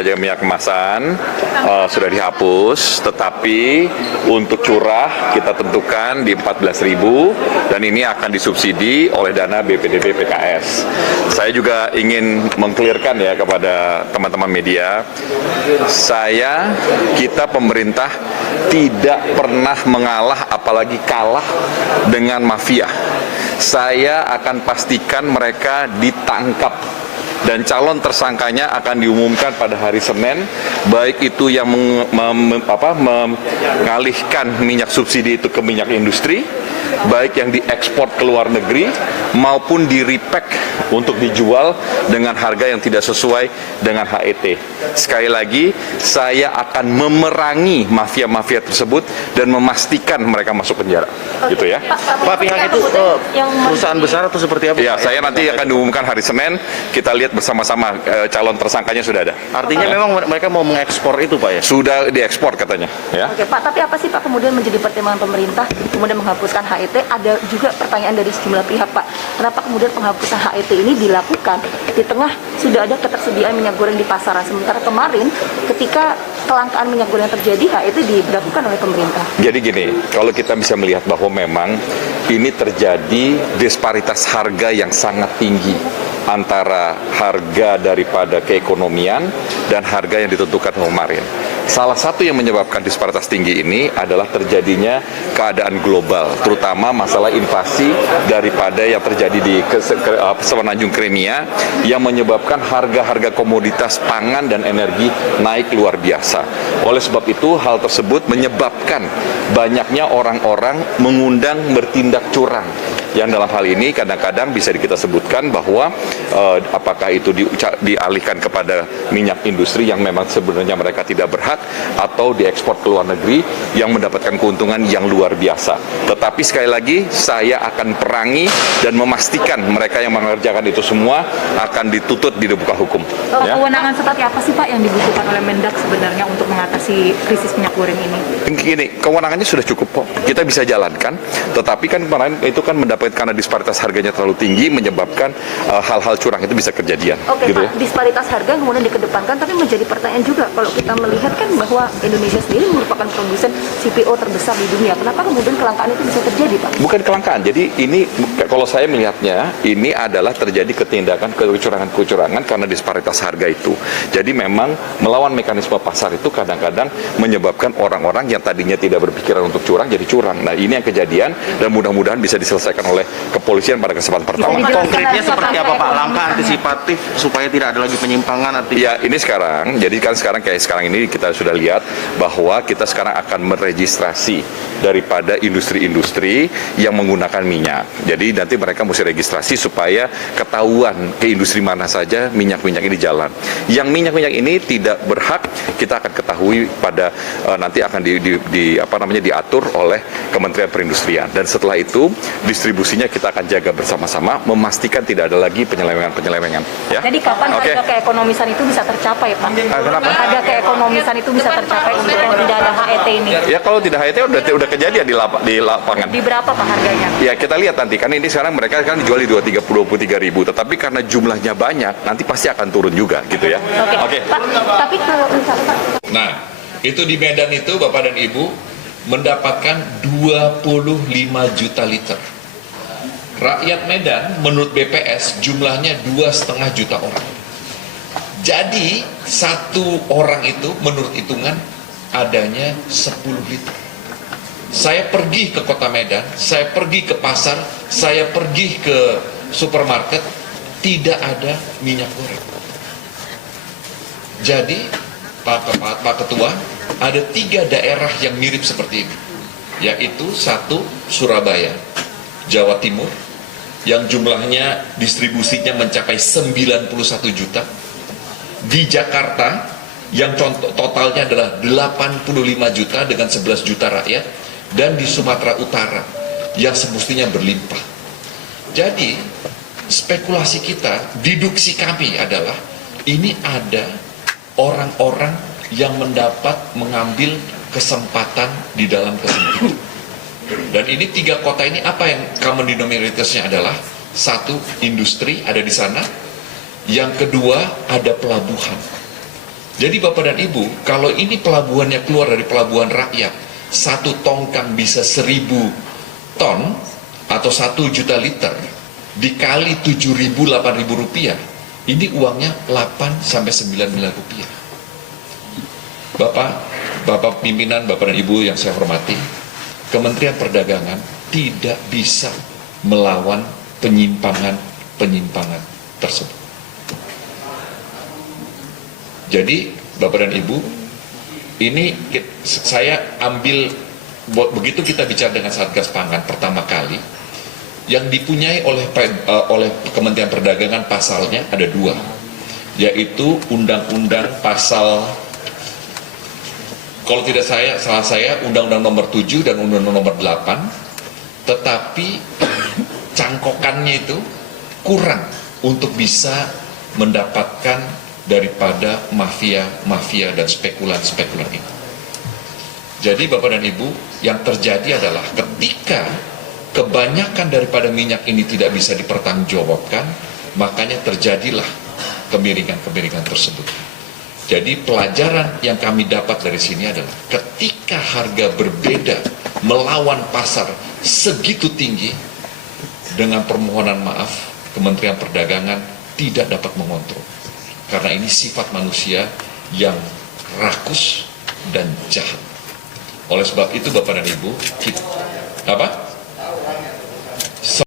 pajak minyak kemasan sudah dihapus, tetapi untuk curah kita tentukan di 14.000 dan ini akan disubsidi oleh dana BPDB PKS. Saya juga ingin mengklirkan ya kepada teman-teman media, kita pemerintah tidak pernah mengalah apalagi kalah dengan mafia. Saya akan pastikan mereka ditangkap dan calon tersangkanya akan diumumkan pada hari Senin, baik itu yang mengalihkan minyak subsidi itu ke minyak industri, baik yang diekspor ke luar negeri maupun di repack untuk dijual dengan harga yang tidak sesuai dengan HET. Sekali lagi, saya akan memerangi mafia-mafia tersebut dan memastikan mereka masuk penjara. Gitu ya. Pak, pihak itu perusahaan besar atau seperti apa? Ya, saya nanti akan diumumkan hari Senin. Kita lihat bersama-sama calon tersangkanya sudah ada. Artinya memang mereka mau mengekspor itu, Pak ya? Sudah diekspor katanya. Ya. Oke, Pak. Tapi apa sih Pak kemudian menjadi pertimbangan pemerintah kemudian menghapuskan HET? Ada juga pertanyaan dari sejumlah pihak, Pak. Kenapa kemudian penghapusan HET ini dilakukan di tengah sudah ada ketersediaan minyak goreng di pasaran? Sementara kemarin ketika kelangkaan minyak goreng terjadi, HET diberlakukan oleh pemerintah. Jadi gini, kalau kita bisa melihat bahwa memang ini terjadi disparitas harga yang sangat tinggi antara harga daripada keekonomian dan harga yang ditentukan kemarin. Salah satu yang menyebabkan disparitas tinggi ini adalah terjadinya keadaan global, terutama masalah invasi daripada yang terjadi di semenanjung Crimea yang menyebabkan harga-harga komoditas pangan dan energi naik luar biasa. Oleh sebab itu, hal tersebut menyebabkan banyaknya orang-orang mengundang bertindak curang. Yang dalam hal ini kadang-kadang bisa kita sebutkan bahwa apakah itu dialihkan kepada minyak industri yang memang sebenarnya mereka tidak berhak atau diekspor ke luar negeri yang mendapatkan keuntungan yang luar biasa. Tetapi sekali lagi saya akan perangi dan memastikan mereka yang mengerjakan itu semua akan dituntut di muka hukum. Ya? Kewenangan seperti apa sih Pak yang dibutuhkan oleh Mendak sebenarnya untuk mengatasi krisis minyak goreng ini? Gini, kewenangannya sudah cukup kok. Kita bisa jalankan, tetapi kan kemarin itu kan karena disparitas harganya terlalu tinggi menyebabkan hal-hal curang itu bisa kejadian. Oke, gitu Pak, ya? Disparitas harga kemudian dikedepankan, tapi menjadi pertanyaan juga kalau kita melihat kan bahwa Indonesia sendiri merupakan produsen CPO terbesar di dunia. Kenapa kemudian kelangkaan itu bisa terjadi, Pak? Bukan kelangkaan. Jadi ini kalau saya melihatnya ini adalah terjadi ketindakan kecurangan-kecurangan karena disparitas harga itu. Jadi memang melawan mekanisme pasar itu kadang-kadang menyebabkan orang-orang yang tadinya tidak berpikiran untuk curang jadi curang. Nah, ini yang kejadian dan mudah-mudahan bisa diselesaikan oleh kepolisian pada kesempatan pertama. Konkretnya seperti apa Pak? Langkah antisipatif supaya tidak ada lagi penyimpangan? Ya, ini sekarang, jadi kan sekarang ini kita sudah lihat bahwa kita sekarang akan meregistrasi daripada industri-industri yang menggunakan minyak. Jadi nanti mereka mesti registrasi supaya ketahuan ke industri mana saja minyak-minyak ini jalan. Yang minyak-minyak ini tidak berhak, kita akan ketahui pada nanti akan diatur oleh Kementerian Perindustrian. Dan setelah itu distribusinya kita akan jaga bersama-sama, memastikan tidak ada lagi penyelewengan. Ya? Jadi kapan harga keekonomisan itu bisa tercapai, Pak? Kenapa? Harga keekonomisan itu bisa tercapai untuk yang tidak ada HET ini? Ya kalau tidak HET udah kejadian di lapangan. Di berapa Pak harganya? Ya kita lihat nanti, kan ini sekarang mereka kan dijual di 23.000, tetapi karena jumlahnya banyak, nanti pasti akan turun juga gitu ya. Oke. Pak, tapi kalau misalnya... Nah, itu di Medan itu Bapak dan Ibu mendapatkan 25 juta liter. Rakyat Medan menurut BPS jumlahnya 2,5 juta orang. Jadi satu orang itu menurut hitungan adanya 10 liter. Saya pergi ke kota Medan, saya pergi ke pasar, saya pergi ke supermarket, tidak ada minyak goreng. Jadi Pak Ketua, ada 3 daerah yang mirip seperti ini, yaitu 1 Surabaya, Jawa Timur, yang jumlahnya distribusinya mencapai 91 juta. Di Jakarta yang totalnya adalah 85 juta dengan 11 juta rakyat, dan di Sumatera Utara yang semestinya berlimpah. Jadi spekulasi kita, deduksi kami adalah ini ada orang-orang yang mengambil kesempatan di dalam kesempitan. Dan ini 3 kota ini apa yang common denominator-nya adalah 1 industri ada di sana, yang kedua ada pelabuhan, Jadi Bapak dan Ibu, kalau ini pelabuhannya keluar dari pelabuhan rakyat, satu tongkang bisa 1.000 ton atau 1 juta liter, dikali 7.000, 8.000 rupiah, ini uangnya 8 sampai 9 miliar rupiah. Bapak pimpinan, Bapak dan Ibu yang saya hormati, Kementerian Perdagangan tidak bisa melawan penyimpangan tersebut. Jadi Bapak dan Ibu, ini saya ambil, begitu kita bicara dengan Satgas Pangan pertama kali, yang dipunyai oleh Kementerian Perdagangan pasalnya ada 2, yaitu Undang-Undang pasal, kalau tidak salah saya, Undang-Undang nomor 7 dan Undang-Undang nomor 8, tetapi cangkokannya itu kurang untuk bisa mendapatkan daripada mafia dan spekulan ini. Jadi Bapak dan Ibu, yang terjadi adalah ketika kebanyakan daripada minyak ini tidak bisa dipertanggungjawabkan, makanya terjadilah kemiringan tersebut. Jadi pelajaran yang kami dapat dari sini adalah ketika harga berbeda melawan pasar segitu tinggi, dengan permohonan maaf, Kementerian Perdagangan tidak dapat mengontrol. Karena ini sifat manusia yang rakus dan jahat. Oleh sebab itu Bapak dan Ibu,